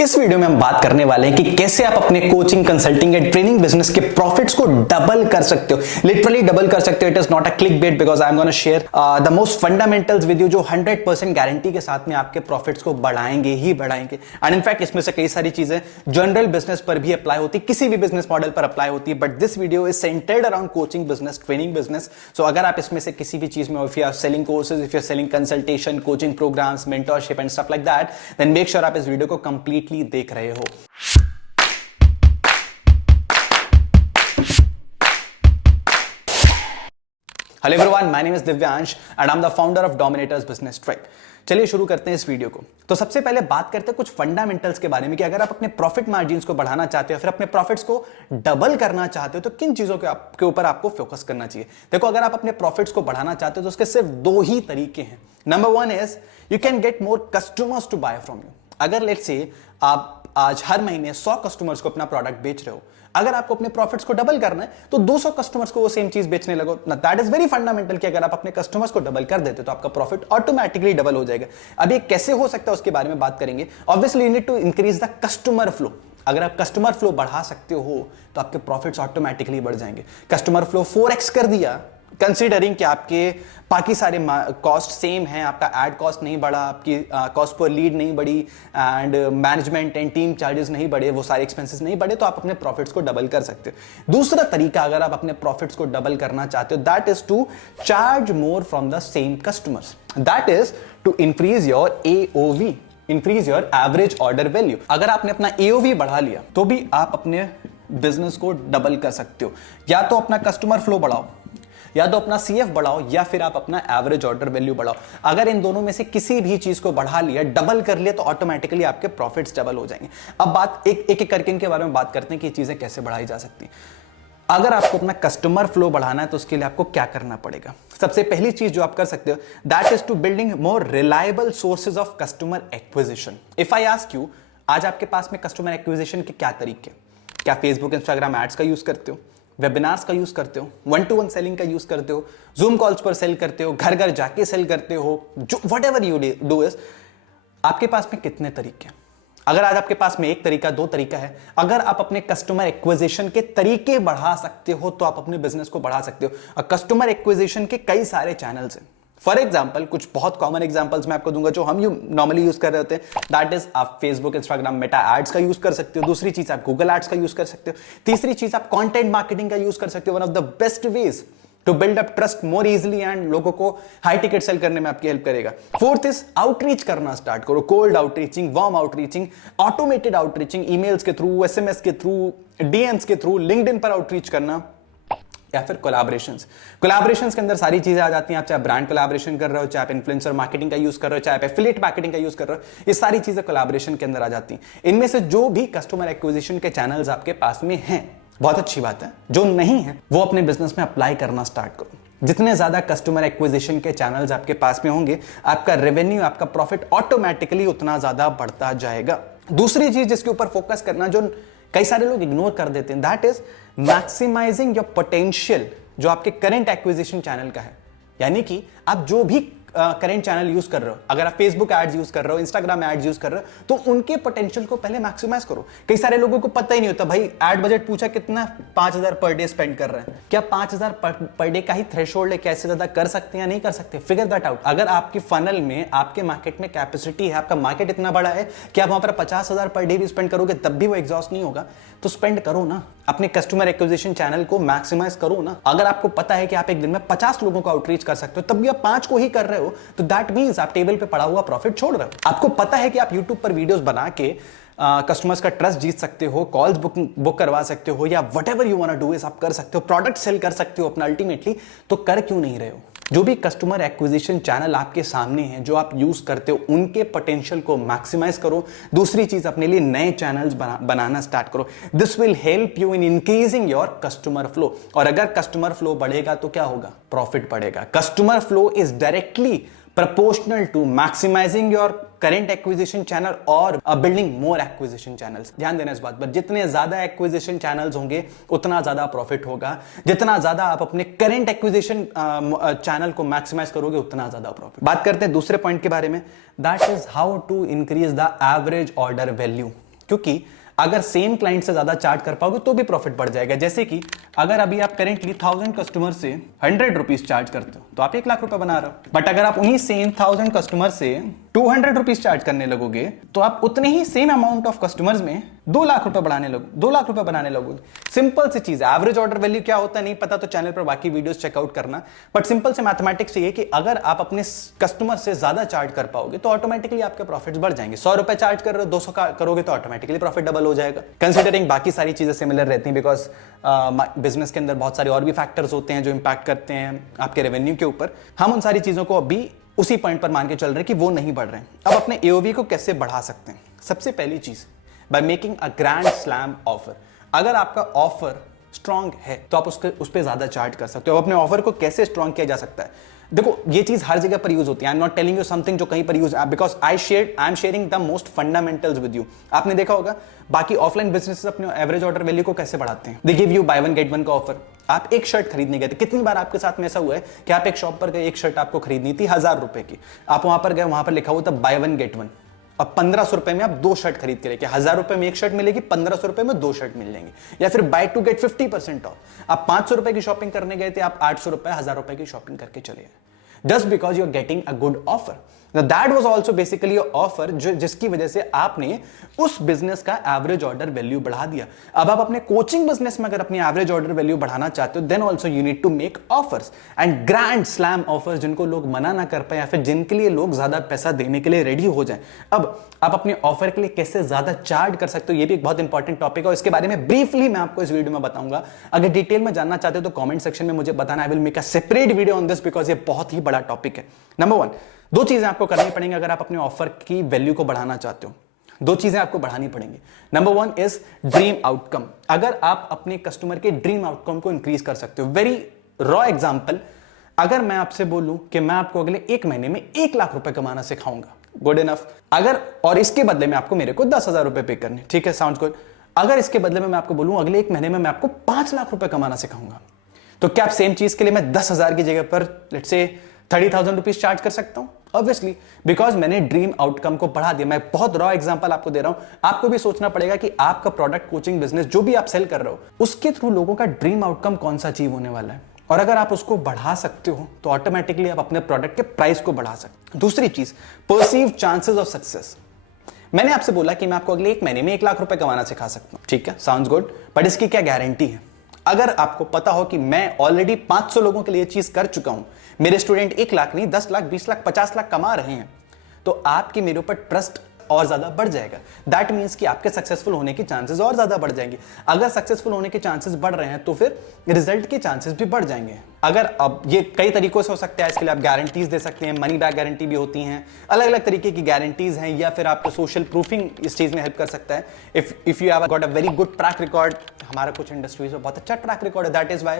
इस वीडियो में हम बात करने वाले हैं कि कैसे आप अपने coaching, consulting and training business के प्रॉफिट्स को डबल कर सकते हो, लिटरली डबल कर सकते हो। It is not a click bait because I am gonna share the most fundamentals with you जो 100% गारंटी के साथ में आपके प्रॉफिट्स को बढ़ाएंगे ही बढ़ाएंगे। एंड इनफैक्ट इसमें से कई सारी चीजें जनरल बिजनेस पर भी अप्लाई होती है, किसी भी बिजनेस मॉडल पर अप्लाई होती है, but this video is centered around coaching business, training business. So अगर आप इसमें से किसी भी चीज में, if you are selling courses, if you are selling consultation, coaching programs, mentorship and stuff like that, then make sure आप इस वीडियो को कंप्लीटली देख रहे हो। Hello everyone, my name is Divyansh and I am the founder of Dominators business track. चलिए शुरू करते हैं इस वीडियो को। तो सबसे पहले बात करते हैं कुछ फंडामेंटल्स के बारे में कि अगर आप अपने प्रॉफिट मार्जिन्स को बढ़ाना चाहते हो, फिर अपने प्रॉफिट्स को डबल करना चाहते हो, तो किन चीजों के ऊपर आपको फोकस करना चाहिए। देखो, अगर आप अपने प्रॉफिट्स को बढ़ाना चाहते हो तो उसके सिर्फ दो ही तरीके हैं। Number one is you can get more customers to buy from you. अगर लेट्स से आप आज हर महीने 100 कस्टमर्स को अपना प्रोडक्ट बेच रहे हो, अगर आपको अपने प्रॉफिट्स को डबल करना है तो 200 कस्टमर्स को वो सेम चीज बेचने लगो ना। दैट इज वेरी फंडामेंटल कि अगर आप अपने कस्टमर्स को डबल कर देते तो आपका प्रॉफिट ऑटोमेटिकली डबल हो जाएगा। अब ये कैसे हो सकता है उसके बारे में बात करेंगे। Obviously you need to increase the customer flow. अगर आप कस्टमर फ्लो बढ़ा सकते हो तो आपके प्रॉफिट्स ऑटोमेटिकली बढ़ जाएंगे। कस्टमर फ्लो 4x कर दिया, कंसीडरिंग कि आपके बाकी सारे कॉस्ट सेम हैं, आपका एड कॉस्ट नहीं बढ़ा, आपकी कॉस्ट पर लीड नहीं बढ़ी, and management and team charges नहीं बढ़े, वो सारे एक्सपेंसेस नहीं बढ़े, तो आप अपने प्रॉफिट्स को डबल कर सकते हो। दूसरा तरीका, अगर आप अपने प्रॉफिट्स को डबल करना चाहते हो, that is to charge more from the same customers. That is to increase your AOV, increase your average order value. अगर आपने अपना AOV बढ़ा लिया तो भी आप अपने बिजनेस को डबल कर सकते हो। या तो अपना कस्टमर फ्लो बढ़ाओ, या तो अपना CF बढ़ाओ, या फिर आप अपना एवरेज ऑर्डर वैल्यू बढ़ाओ। अगर इन दोनों में से किसी भी चीज को बढ़ा लिया, डबल कर लिया, तो ऑटोमेटिकली आपके प्रॉफिट्स डबल हो जाएंगे। अब बात एक करके इनके बारे में बात करते हैं कि ये चीजें कैसे बढ़ाई जा सकती हैं। अगर आपको अपना कस्टमर फ्लो बढ़ाना है तो उसके लिए आपको क्या करना पड़ेगा। सबसे पहली चीज जो आप कर सकते हो, that is to building more reliable sources of customer acquisition. If I ask you, आज आपके पास में कस्टमर एक्विजिशन के क्या तरीके? क्या फेसबुक, इंस्टाग्राम एड्स का यूज करते हो, वेबिनार्स का यूज करते हो, 1-to-1 सेलिंग का यूज करते हो, जूम कॉल्स पर सेल करते हो, घर घर जाके सेल करते हो, जो व्हाटएवर यू डू इज, आपके पास में कितने तरीके हैं? अगर आज आपके पास में एक तरीका, दो तरीका है, अगर आप अपने कस्टमर एक्विजिशन के तरीके बढ़ा सकते हो तो आप अपने बिजनेस को बढ़ा सकते हो। कस्टमर एक्विजिशन के कई सारे चैनल्स हैं। फॉर एग्जाम्पल, कुछ बहुत कॉमन एग्जाम्पल्स मैं आपको दूंगा जो हम नॉर्मली यूज कर रहे होते हैं। दैट इज आप फेसबुक, इंस्टाग्राम, मेटा एड्स का यूज कर सकते हो। दूसरी चीज आप गूगल एड्स का यूज कर सकते हो। तीसरी चीज आप कंटेंट मार्केटिंग का यूज कर सकते हो। One of the best ways to build up trust more easily and लोगों को हाई टिकट सेल करने में आपकी हेल्प करेगा। फोर्थ इज आउटरीच करना स्टार्ट करो। कोल्ड आउटरीचिंग, वार्म आउटरीचिंग, ऑटोमेटेड आउटरीचिंग, ईमेल्स के थ्रू, SMS के थ्रू, DMs के थ्रू, लिंक्डइन पर आउटरीच करना, या फिर कोलैबोरेशंस। कोलैबोरेशंस के अंदर सारी चीजें आ जाती हैं। आप चाहे ब्रांड कोलैबोरेशन कर रहे हो, चाहे आप इन्फ्लुएंसर मार्केटिंग का यूज कर रहे हो, चाहे आप एफिलिएट मार्केटिंग का यूज कर रहे हो, ये सारी चीजें कोलैबोरेशन के अंदर आ जाती हैं। इनमें से जो भी कस्टमर एक्विजिशन के चैनल्स आपके पास में हैं, बहुत अच्छी बात है। जो नहीं है वो अपने बिजनेस में अप्लाई करना स्टार्ट करो। जितने ज्यादा कस्टमर एक्विजिशन के चैनल्स आपके पास में होंगे, आपका रेवेन्यू, आपका प्रॉफिट ऑटोमेटिकली उतना ज्यादा बढ़ता जाएगा। दूसरी चीज जिसके ऊपर फोकस करना, जो कई सारे लोग इग्नोर कर देते हैं, that is maximising your potential जो आपके करंट एक्विजिशन चैनल का है। यानी कि आप जो भी करंट चैनल यूज कर रहे हो, अगर आप फेसबुक एड्स यूज कर रहे हो, इंस्टाग्राम एड्स यूज कर रहे हो, तो उनके पोटेंशियल को पहले मैक्सिमाइज करो। कई सारे लोगों को पता ही नहीं होता, भाई एड बजट पूछा कितना, 5000 पर डे स्पेंड कर रहे हैं। क्या 5000 पर डे का ही थ्रेशोल्ड है? कैसे ज्यादा कर सकते हैं या नहीं कर सकते? Figure that out. अगर आपकी फनल में, आपके मार्केट में कैपेसिटी है, आपका मार्केट इतना बड़ा है कि आप वहां पर 50,000 पर डे भी स्पेंड करोगे तब भी वो एग्जॉस्ट नहीं होगा, तो स्पेंड करो ना। अपने कस्टमर एक्विजिशन चैनल को मैक्सिमाइज करो ना। अगर आपको पता है कि आप एक दिन में 50 लोगों को आउटरीच कर सकते हो, तब भी आप 5 को ही कर रहे हो, तो दैट मींस आप टेबल पे पड़ा हुआ प्रॉफिट छोड़ रहे हो। आपको पता है कि आप YouTube पर वीडियोस बना के कस्टमर्स का ट्रस्ट जीत सकते हो, कॉल्स बुक करवा सकते हो, या whatever you want to do is आप कर सकते हो, प्रोडक्ट सेल कर सकते हो अपना अल्टीमेटली, तो कर क्यों नहीं रहे हो? जो भी कस्टमर एक्विजिशन चैनल आपके सामने हैं, जो आप यूज करते हो, उनके पोटेंशियल को मैक्सिमाइज करो। दूसरी चीज, अपने लिए नए चैनल्स बनाना स्टार्ट करो। This will help you in increasing your customer flow. और अगर कस्टमर फ्लो बढ़ेगा तो क्या होगा? प्रॉफिट बढ़ेगा। Customer flow is directly proportional to maximizing your current acquisition channel और building more acquisition channels। ध्यान देना इस बात पर, जितने ज्यादा acquisition channels होंगे उतना ज्यादा profit होगा। जितना ज्यादा आप अपने current acquisition channel को maximize करोगे उतना ज्यादा profit। बात करते हैं दूसरे पॉइंट के बारे में, that is how to increase the average order value। क्योंकि अगर सेम क्लाइंट से ज्यादा चार्ज कर पाओगे तो भी प्रॉफिट बढ़ जाएगा। जैसे कि अगर अभी आप करेंटली 1000 कस्टमर से 100 रुपीज चार्ज करते हो तो आप 1 लाख रुपए बना रहे हो। बट अगर आप उन्हीं सेम 1000 कस्टमर से 200 रुपीज चार्ज करने लगोगे तो आप उतने ही सेम अमाउंट ऑफ कस्टमर्स में 2 लाख रुपए बनाने लगोगे। सिंपल सी चीज है। एवरेज ऑर्डर वैल्यू क्या होता है नहीं पता तो चैनल पर बाकी वीडियोस चेकआउट करना। बट सिंपल से मैथमेटिक्स ये कि अगर आप अपने कस्टमर से ज्यादा चार्ज कर पाओगे तो ऑटोमेटिकली आपके प्रॉफिट्स बढ़ जाएंगे। 100 रुपए चार्ज कर रहे हो 200 करोगे तो ऑटोमेटिकली प्रॉफिट डबल हो जाएगा। कंसिडरिंग बाकी सारी चीजें सिमिलर रहती हैं, बिकॉज बिजनेस के अंदर बहुत सारे और भी फैक्टर्स होते हैं जो इंपैक्ट करते हैं आपके रेवेन्यू के ऊपर। हम उन सारी चीजों को अभी उसी पॉइंट पर मान के चल रहे हैं कि वो नहीं बढ़ रहे हैं। अब अपने एओवी को कैसे बढ़ा सकते हैं? सबसे पहली चीज, by making a grand slam offer. अगर आपका ऑफर स्ट्रांग है तो आप उस पर ज्यादा चार्ज कर सकते हो। अपने ऑफर को कैसे स्ट्रांग किया जा सकता है? देखो, ये चीज हर जगह पर यूज होती है। I am not telling you something जो कहीं पर use, because I am sharing the most fundamentals with you. आपने देखा होगा बाकी ऑफलाइन बिजनेसेस अपने एवरेज ऑर्डर वैल्यू को कैसे बढ़ाते हैं। They give you by one get one का ऑफर। आप एक शर्ट खरीदने गए थे, कितनी बार आपके साथ में ऐसा हुआ है कि आप एक शॉप पर गए, एक शर्ट आपको खरीदनी थी 1000 रुपए की, आप वहां पर गए, वहां पर लिखा हुआ था बाय वन गेट वन। अब 1500 रुपए में आप 2 शर्ट खरीद के लेके, 1000 रुपए में एक शर्ट मिलेगी, 1500 रुपए में 2 शर्ट मिल जाएंगे। या फिर बाय टू गेट 50% ऑफ। आप 500 रुपए की शॉपिंग करने गए थे, आप 800 रुपए 1000 रुपए की शॉपिंग करके चले गए, just because you're getting a good offer. Now that was also basically an offer जिसकी वजह से आपने उस बिजनेस का एवरेज ऑर्डर वैल्यू बढ़ा दिया। अब आप अपने कोचिंग बिजनेस में अगर अपनी एवरेज ऑर्डर वैल्यू बढ़ाना चाहते हो, then also you need to make offers and grand slam offers, जिनको लोग मना ना कर पाए या फिर जिनके लिए लोग ज्यादा पैसा देने के लिए रेडी हो जाए। अब आप अपने ऑफर के लिए कैसे ज्यादा चार्ज कर सकते हो, ये भी एक बहुत इंपॉर्टेंट टॉपिक है और इसके बारे में ब्रीफली मैं आपको इस वीडियो में बताऊंगा। अगर डिटेल में जानना चाहते हो तो कमेंट सेक्शन में मुझे बताना। I will make a separate video on this because ये बहुत ही बड़ा टॉपिक है। नंबर 1, 2 चीजें आपको करनी पड़ेंगी अगर आप अपने ऑफर की वैल्यू को बढ़ाना चाहते हो। 2 चीजें आपको बढ़ानी पड़ेंगी। Number 1 is dream outcome. अगर आप अपने कस्टमर के ड्रीम आउटकम को इंक्रीज कर सकते हो। वेरी रॉ एग्जांपल, अगर मैं आपसे बोलूं कि मैं आपको अगले 1 महीने में 1 लाख रुपए कमाना सिखाऊंगा, गुड इनफ। अगर और इसके बदले में आपको मेरे को 10,000 रुपए पे करने, ठीक है, साउंड्स गुड। अगर इसके बदले में मैं आपको बोलूं अगले 1 महीने में मैं आपको 5 लाख रुपए कमाना सिखाऊंगा, तो क्या आप सेम चीज के लिए मैं 10,000 की जगह पर लेट्स से 30,000 रुपीज चार्ज कर सकता हूं? ऑब्वियसली, बिकॉज मैंने ड्रीम आउटकम को बढ़ा दिया। मैं बहुत रॉ एग्जांपल आपको दे रहा हूं। आपको भी सोचना पड़ेगा कि आपका प्रोडक्ट, कोचिंग बिजनेस जो भी आप सेल कर रहे हो, उसके थ्रू लोगों का ड्रीम आउटकम कौन सा अचीव होने वाला है। और अगर आप उसको बढ़ा सकते हो तो ऑटोमेटिकली आप अपने प्रोडक्ट के प्राइस को बढ़ा सकते हो। दूसरी चीज, परसीव चांसेस ऑफ सक्सेस। मैंने आपसे बोला कि मैं आपको अगले 1 महीने में 1 लाख रुपए कमाना सिखा सकता हूं, ठीक है, साउंड्स गुड। बट इसकी क्या गारंटी है? अगर आपको पता हो कि मैं ऑलरेडी 500 लोगों के लिए चीज कर चुका हूं, मेरे स्टूडेंट 1 लाख नहीं 10 लाख 20 लाख 50 लाख कमा रहे हैं, तो आपकी मेरे ऊपर ट्रस्ट और ज्यादा बढ़ जाएगा। दैट मीन्स कि आपके सक्सेसफुल होने के चांसेस और ज्यादा बढ़ जाएंगे। अगर सक्सेसफुल होने के चांसेस बढ़ रहे हैं तो फिर रिजल्ट के चांसेस भी बढ़ जाएंगे। अगर अब ये कई तरीकों से हो सकता है, इसके लिए आप गारंटीज दे सकते हैं, मनी बैक गारंटी भी होती हैं, अलग अलग तरीके की गारंटीज हैं, या फिर आपको सोशल प्रूफिंग इस चीज में हेल्प कर सकता है। If you have got a very good track record, हमारा कुछ इंडस्ट्रीज में बहुत अच्छा ट्रैक रिकॉर्ड है, that is why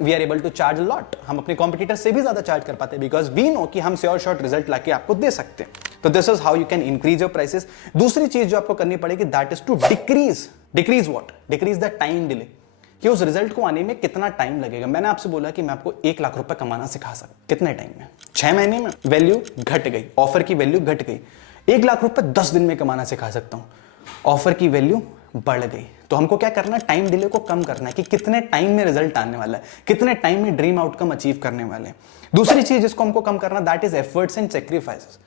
we are able to charge lot. हम अपने कॉम्पिटिटर से भी ज्यादा चार्ज कर पाते हैं बिकॉज वी नो कि हम श्योर शॉर्ट रिजल्ट लाके आपको दे सकते हैं। तो this is how you can increase your prices. दूसरी चीज जो आपको करनी पड़ेगी, that is to decrease what? Decrease the time delay, कि उस रिजल्ट को आने में कितना टाइम लगेगा। मैंने आपसे बोला कि मैं आपको 1 लाख रुपए कमाना सिखा सकता, कितने टाइम में? 6 महीने में। वैल्यू घट गई, ऑफर की वैल्यू घट गई। 1 लाख रुपए 10 दिन में कमाना सिखा सकता हूं, ऑफर की वैल्यू बढ़ गई। तो हमको क्या करना है? टाइम डिले को कम करना है कि कितने टाइम में रिजल्ट आने वाला है, कितने टाइम में ड्रीम आउटकम अचीव करने वाले हैं। दूसरी चीज जिसको हमको कम करना, that is efforts and sacrifices.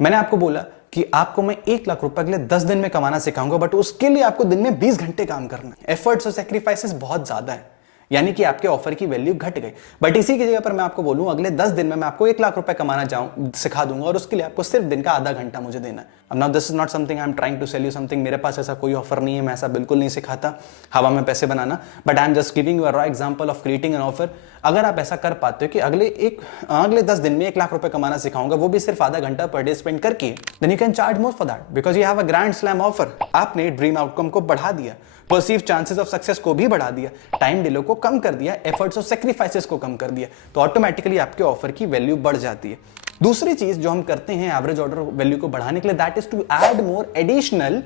मैंने आपको बोला कि आपको मैं 1 लाख रुपए अगले 10 दिन में कमाना सिखाऊंगा, बट उसके लिए आपको दिन में 20 घंटे काम करना है। एफर्ट्स और सेक्रीफाइसेस बहुत ज्यादा है, यानी कि आपके ऑफर की वैल्यू घट गई। बट इसी की जगह पर मैं आपको बोलूं अगले 10 दिन में मैं आपको 1 लाख रुपए कमाना सिखा दूंगा, और उसके लिए आपको सिर्फ दिन का आधा घंटा मुझे देना है। अब now this is not something I am trying to sell you something. मेरे पास ऐसा कोई ऑफर नहीं है, मैं ऐसा बिल्कुल नहीं सिखाता हवा में पैसे बनाना, but I am just giving you a raw example of creating an offer. अगर आप ऐसा कर पाते हो कि अगले 10 दिन में 1 लाख रुपए कमाना सिखाऊंगा, वो भी सिर्फ आधा घंटा पर डे स्पेंड करके, then you can charge more for that because you have a grand slam offer. आपने ड्रीम आउटकम को बढ़ा दिया, परसीव चांसेस ऑफ सक्सेस को भी बढ़ा दिया, टाइम डिले को कम कर दिया, एफर्ट्स और सेक्रीफाइसेस को कम कर दिया, तो ऑटोमेटिकली आपके ऑफर की वैल्यू बढ़ जाती है। दूसरी चीज जो हम करते हैं एवरेज ऑर्डर वैल्यू को बढ़ाने के लिए, that is to add more additional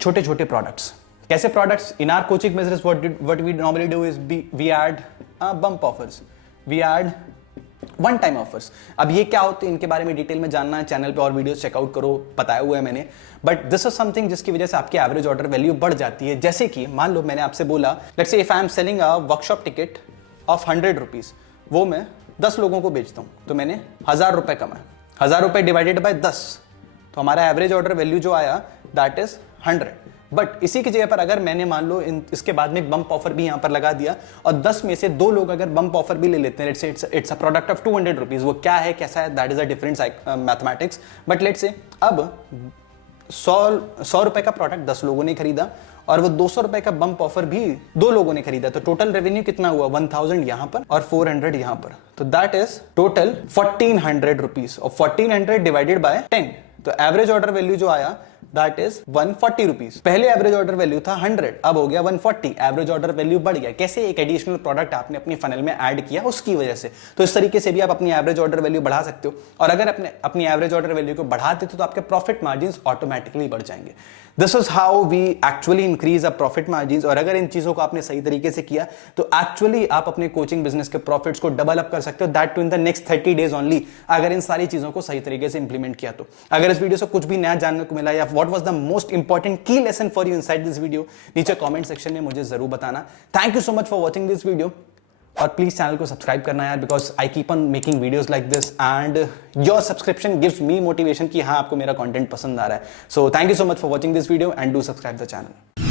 छोटे छोटे प्रोडक्ट्स। कैसे products? In our coaching business what we normally do is we add bump offers, we add one time offers. अब ये क्या होते हैं इनके बारे में डिटेल में जानना है, चैनल पे और वीडियोस चेकआउट करो, बताया हुआ है मैंने। बट दिस इज समथिंग जिसकी वजह से आपकी एवरेज ऑर्डर वैल्यू बढ़ जाती है। जैसे कि मान लो मैंने आपसे बोला, let's say if I am selling a workshop ticket of 100 rupees, वो मैं 10 लोगों को बेचता हूं तो मैंने 1000 रुपए कमाए। 1000 रुपए डिवाइडेड बाय 10, तो हमारा एवरेज ऑर्डर वैल्यू जो आया दैट इज 100। बट इसी की जगह पर अगर मैंने मान लो इसके बाद में एक बम्प ऑफर भी यहां पर लगा दिया और 10 में से 2 लोग अगर बम्प ऑफर भी ले लेते हैं, let's say it's a product of 200 rupees, वो क्या है कैसा है that is a different mathematics. But let's say अब 100 रुपए का प्रोडक्ट 10 लोगों ने खरीदा और वो 200 रुपए का बम्प ऑफर भी 2 लोगों ने खरीदा, तो टोटल रेवेन्यू कितना हुआ, 1000 यहां पर और 400 यहां पर, तो दैट इज टोटल 1400 रुपीज और 1400 डिवाइडेड बाय 10, तो एवरेज ऑर्डर वैल्यू जो आया दैट इज 140 रुपीज। पहले एवरेज ऑर्डर वैल्यू था 100, अब हो गया 140, एवरेज ऑर्डर वैल्यू बढ़ गया। कैसे? एक एडिशनल प्रोडक्ट आपने अपनी फनल में ऐड किया उसकी वजह से। तो इस तरीके से भी आप अपनी एवरेज ऑर्डर वैल्यू बढ़ा सकते हो, और अगर अपनी एवरेज ऑर्डर वैल्यू को बढ़ाते तो आपके प्रॉफिट मार्जिन ऑटोमेटिकली बढ़ जाएंगे। This is how we actually increase a profit margin. और अगर इन चीजों को आपने सही तरीके से किया तो एक्चुअली आप अपने कोचिंग बिजनेस के प्रॉफिट्स को डबल अप कर सकते हो, that to in the next 30 days only, अगर इन सारी चीजों को सही तरीके से इंप्लीमेंट किया तो। अगर इस वीडियो से कुछ भी नया जानने को मिला या what was the most important key lesson for you inside this video, नीचे कमेंट सेक्शन में मुझे जरूर बताना। Thank you so much for watching this video, और प्लीज चैनल को सब्सक्राइब करना यार, because I keep on making videos like this and your subscription gives me motivation कि हाँ आपको मेरा कंटेंट पसंद आ रहा है। So thank you so much for watching this video and do subscribe the channel.